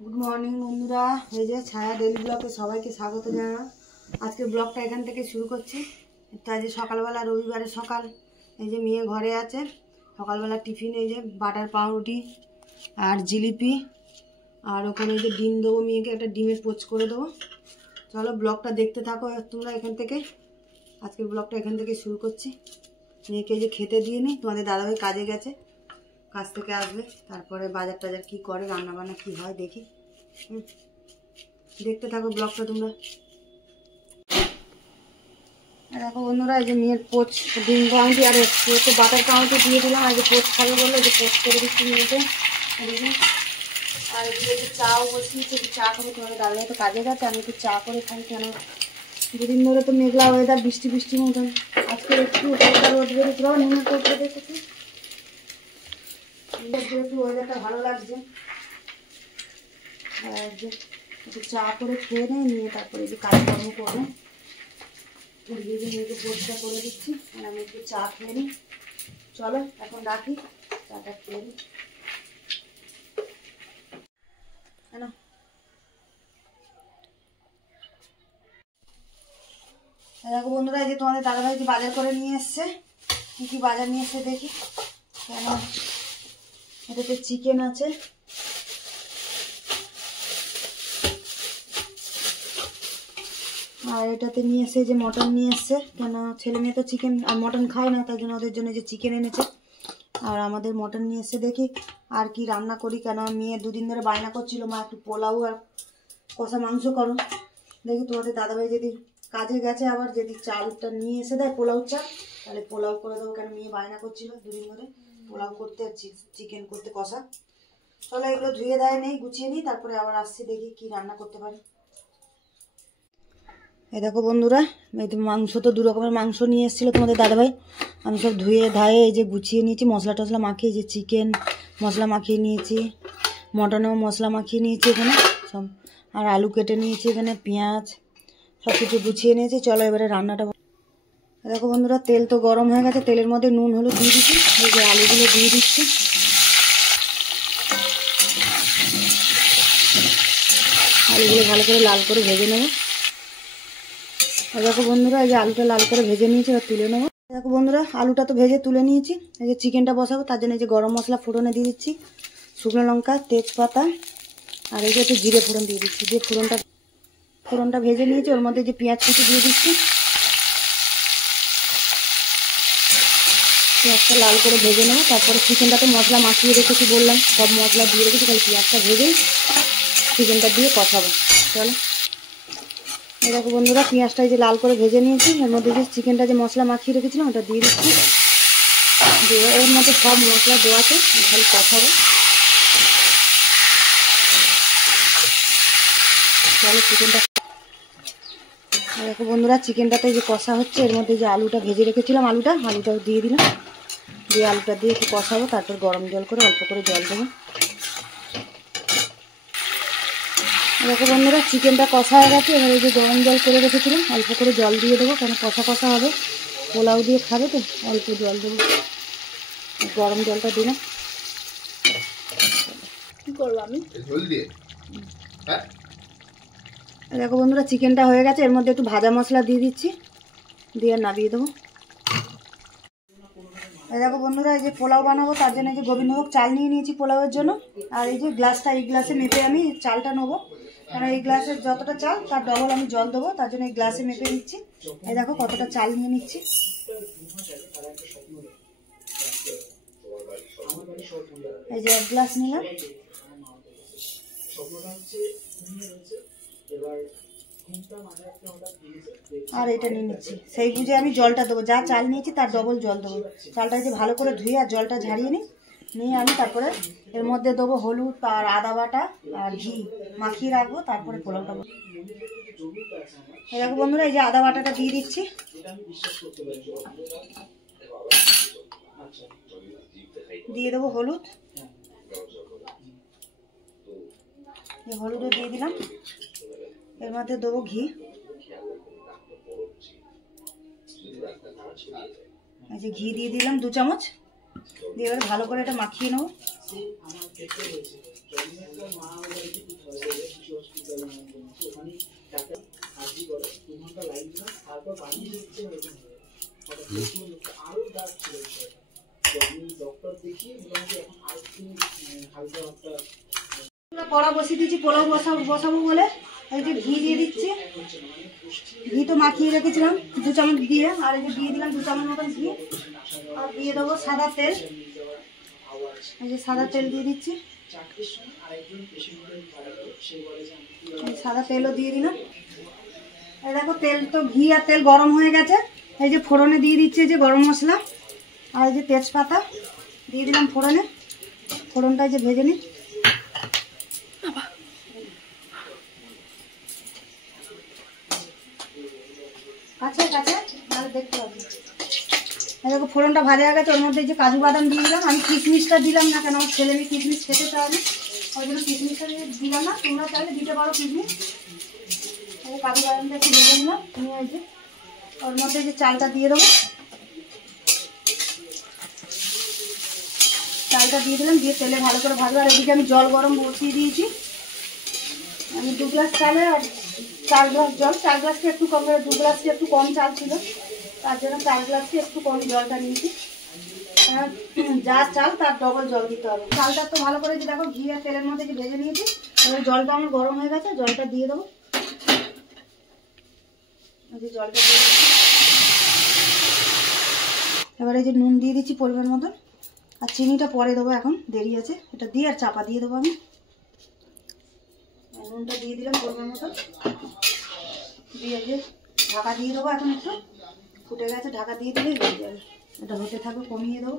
Good morning বন্ধুরা, এই যে ছায়া ডেলি ব্লগে সবাইকে স্বাগত জানাই। আজকের ব্লগটা এখান থেকে শুরু করছি। তাই যে সকালবেলা রবিবারের সকাল, এই যে মেয়ে ঘরে আছে। সকালবেলা টিফিন এই যে বাটার পাউরুটি আর জিলিপি, আর ওখানে এই যে ডিম দেবো, মেয়েকে একটা ডিমের পোচ করে দেবো। চলো ব্লগটা দেখতে থাকো তোমরা এখান থেকে। আজকের ব্লগটা এখান থেকে শুরু করছি। মেয়েকে যে খেতে দিয়ে নিই, তোমাদের দাদাভাই কাজে গেছে, কাজ থেকে আসবে, তারপরে বাজার টাজার কী করে, রান্নাবান্না কী হয় দেখি। দেখতে থাকো ব্লগটা তোমরা। দেখো বন্ধুরা, এই যে মেয়ের পোচ ডিম পাউরুটি আর একটু বাটার পাউরুটি দিয়ে দিলাম। আর যে পোচ খাবে বললো, যে পোচ করে দিচ্ছি মেয়েকে। আর এদিকে একটু চাও বসিয়েছি, একটু চা করে। তোমাদের দাদাভাই তো কাজে গেছে, আমি একটু চা করে খাই। কেন দুদিন ধরে তো মেঘলা ওয়েদার, বৃষ্টি বৃষ্টির মতন। আজকে একটু হালকা রোদ বেরোচ্ছিল, নিমের করতে দেখেছি, একটু ওয়েদারটা ভালো লাগছে। আর যে একটু চা করে খেয়ে নিয়ে তারপরে যে কাজকর্ম করবো। মেয়েকে পরিষ্কার করে দিচ্ছি, আর আমি একটু চা খেয়ে নিই। চলো এখন রাখি, চাটা খেয়ে নিই। দেখো বন্ধুরা, এই যে তোমাদের দাদাভাই যে বাজার করে নিয়ে এসছে। কী কী বাজার নিয়ে এসছে দেখি। কেন এটাতে চিকেন আছে, আর এটাতে নিয়ে এসে যে মটন নিয়ে এসছে। কেন ছেলে মেয়ে তো চিকেন আর মটন খায় না, তাই জন্য ওদের জন্য যে চিকেন এনেছে। আর আমাদের মটন নিয়ে এসে দেখি আর কি রান্না করি। কেন মেয়ে দুদিন ধরে বায়না করছিল, মা একটু পোলাও আর কষা মাংস করো। দেখি তোমাদের দাদাভাই যদি কাজে গেছে, আবার যদি চালটা নিয়ে এসে দেয় পোলাও চাল, তাহলে পোলাও করে দেবো। কেন মেয়ে বায়না করছিল দুদিন ধরে পোলাও করতে আর চিকেন করতে, কষা। চলো এগুলো ধুয়ে দেয় নেই, গুছিয়ে নিই, তারপরে আবার আসছি, দেখি কি রান্না করতে পারি। এই দেখো বন্ধুরা, এই তো মাংস, তো দু রকমের মাংস নিয়ে এসেছিলো তোমাদের দাদাভাই। আমি সব ধুয়ে ধায়ে এই যে গুছিয়ে নিয়েছি, মশলা টশলা মাখিয়ে, যে চিকেন মশলা মাখিয়ে নিয়েছি, মটনেও মশলা মাখিয়ে নিয়েছি এখানে সব। আর আলু কেটে নিয়েছি এখানে, পেঁয়াজ সব কিছু গুছিয়ে নিয়েছি। চলো এবারে রান্নাটা। দেখো বন্ধুরা, তেল তো গরম হয়ে গেছে, তেলের মধ্যে নুন হলুদ দিয়ে দিচ্ছি, এই যে আলুগুলো দিয়ে দিচ্ছি। আলুগুলো ভালো করে লাল করে ভেজে নেবো। দেখো বন্ধুরা, এই যে আলুটা লাল করে ভেজে নিয়েছি, এবার তুলে নেবো। দেখো বন্ধুরা, আলুটা তো ভেজে তুলে নিয়েছি। এই যে চিকেনটা বসাবো, তার জন্য এই যে গরম মশলা ফোড়নে দিয়ে দিচ্ছি, শুকনো লঙ্কা, তেজপাতা, আর এই যে একটু জিরে ফোড়ন দিয়ে দিচ্ছি। দিয়ে ফোড়নটা ভেজে নিয়েছি, ওর মধ্যে যে পেঁয়াজ কুচি দিয়ে দিচ্ছি। পেঁয়াজটা লাল করে ভেজে নেবো, তারপরে চিকেনটাতে মশলা মাখিয়ে রেখেছি বললাম, সব মশলা দিয়ে রেখেছি। তাহলে পেঁয়াজটা ভেজেই চিকেনটা দিয়ে কষাবো। চলো এই দেখো বন্ধুরা, পেঁয়াজটা যে লাল করে ভেজে নিয়েছি, এর মধ্যে যে চিকেনটা যে মশলা মাখিয়ে রেখেছিলাম ওটা দিয়ে দিচ্ছি। দিয়ে এর মধ্যে সব মশলা দেওয়াতে খালি কষাবো। চলো চিকেনটা দেখো বন্ধুরা, চিকেনটাতে যে কষা হচ্ছে, এর মধ্যে যে আলুটা ভেজে রেখেছিলাম, আলুটাও দিয়ে দিলাম। দিয়ে আলুটা দিয়ে একটু কষাবো, তারপর গরম জল করে অল্প করে জল দেবো। দেখো বন্ধুরা, চিকেনটা কষা হয়ে গেছে। এবার এই যে গরম জল করে রেখেছিলাম, অল্প করে জল দিয়ে দেবো, কেন কষা কষা হবে, পোলাও দিয়ে খাবে তো, অল্প জল দেবো। গরম জলটা দিলাম। কি করবো আমি, দেখো বন্ধুরা, চিকেনটা হয়ে গেছে। এর মধ্যে একটু ভাজা মশলা দিয়ে দিচ্ছি, দিয়ে নামিয়ে দেবো। এই দেখো বন্ধুরা, এই যে পোলাও বানাবো, তার জন্য এই যে গোবিন্দভোগ চাল নিয়ে নিয়েছি পোলাওয়ের জন্য। আর এই যে গ্লাসটা, এই গ্লাসে মেপে আমি চালটা নেবো, কারণ এই গ্লাসের যতটা চাল তার ডবল আমি জল দেবো, তার জন্য এই গ্লাসে মেপে নিচ্ছি। এই দেখো কতটা চাল নিয়ে নিচ্ছি। এই যে 1 গ্লাস নিলাম। আর এটা নিয়ে নিচ্ছি, সেই বুঝে আমি জলটা দেবো, যা চাল নিয়েছি তার ডবল জল দেবো। চালটা যে ভালো করে ধুয়ে আর জলটা ঝাড়িয়ে নিয়ে আমি তারপরে এর মধ্যে দেবো হলুদ আর আদা বাটা আর ঘি মাখিয়ে রাখবো, তারপরে পোলাওটা। দেখো বন্ধুরা, এই যে আদা বাটাটা দিয়ে দিচ্ছি। দিয়ে দেবো হলুদ, হলুদও দিয়ে দিলাম। এর মধ্যে দেবো ঘি, এই যে ঘি দিয়ে দিলাম 2 চামচ। দিয়ে এবার ভালো করে এটা মাখিয়ে নেবো। কড়া বসিয়ে দিচ্ছি পোলাও বসাবো বলে। এই যে ঘি দিয়ে দিচ্ছি, ঘি তো মাখিয়ে রেখেছিলাম 2 চামচ দিয়ে, আর এই যে দিয়ে দিলাম 2 চামচ মতন ঘি। আর দিয়ে দেবো সাদা তেল, এই যে সাদা তেল দিয়ে দিচ্ছি, সাদা তেলও দিয়ে দিলাম। এই দেখো তেল তো ঘি আর তেল গরম হয়ে গেছে। এই যে ফোড়নে দিয়ে দিচ্ছি যে গরম মশলা আর এই যে তেজপাতা দিয়ে দিলাম ফোড়নে। ফোড়নটা যে ভেজে নিই, কাছে কাছে তাহলে দেখতে পাবি। দেখো ফোড়নটা ভাজা হয়ে গেছে, ওর মধ্যে যে কাজু বাদাম দিয়ে দিলাম। আমি কিশমিশটা দিলাম না, কেন আমার ছেলে মেয়ে কিশমিশ খেতে চায় না, ওই জন্য কিশমিশটা দিলাম না। তোমরা চাইলে দিতে পারো কিশমিশ। কাজু বাদামটা একটু ভেজে নিলাম নিয়ে, এই যে ওর মধ্যে যে চালটা দিয়ে দেবো, চালটা দিয়ে দিলাম, দিয়ে তেলে ভালো করে ভাজবো। আর এদিকে আমি জল গরম বসিয়ে দিয়েছি। আমি 2 গ্লাস চালে আর 4 গ্লাস জল, 4 গ্লাসকে একটু কম, 2 গ্লাসকে একটু কম চাল ছিল, তার জন্য 4 গ্লাসকে একটু কম জলটা নিয়েছি। যা চাল তার ডবল জল দিতে হবে। চালটা তো ভালো করে যে দেখো ঘি আর তেলের মধ্যে যে ভেজে নিয়েছি। এবার জলটা আমার গরম হয়ে গেছে, জলটা দিয়ে দেবো। জলটা দিয়ে দিচ্ছি। এবার এই যে নুন দিয়ে দিচ্ছি পরিমাণ মতন, আর চিনিটা পরে দেবো, এখন দেরি আছে। এটা দিয়ে আর চাপা দিয়ে দেবো আমি। নুনটা দিয়ে দিলাম পরিমাণ মতন, দিয়ে যে ঢাকা দিয়ে দেবো। এখন একটু ফুটে গেছে, ঢাকা দিয়ে দিলে হয়ে যাবে। এটা হতে থাকবে, কমিয়ে দেবো।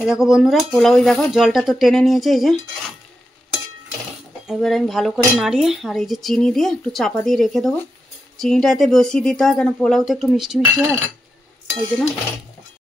এই দেখো বন্ধুরা পোলাও, দেখো জলটা তো টেনে নিয়েছে। এই যে এবার আমি ভালো করে নাড়িয়ে আর এই যে চিনি দিয়ে একটু চাপা দিয়ে রেখে দেবো। চিনিটা এতে বেশি দিতে হয়, কেন পোলাও তো একটু মিষ্টি মিষ্টি হয়, ওই জন্য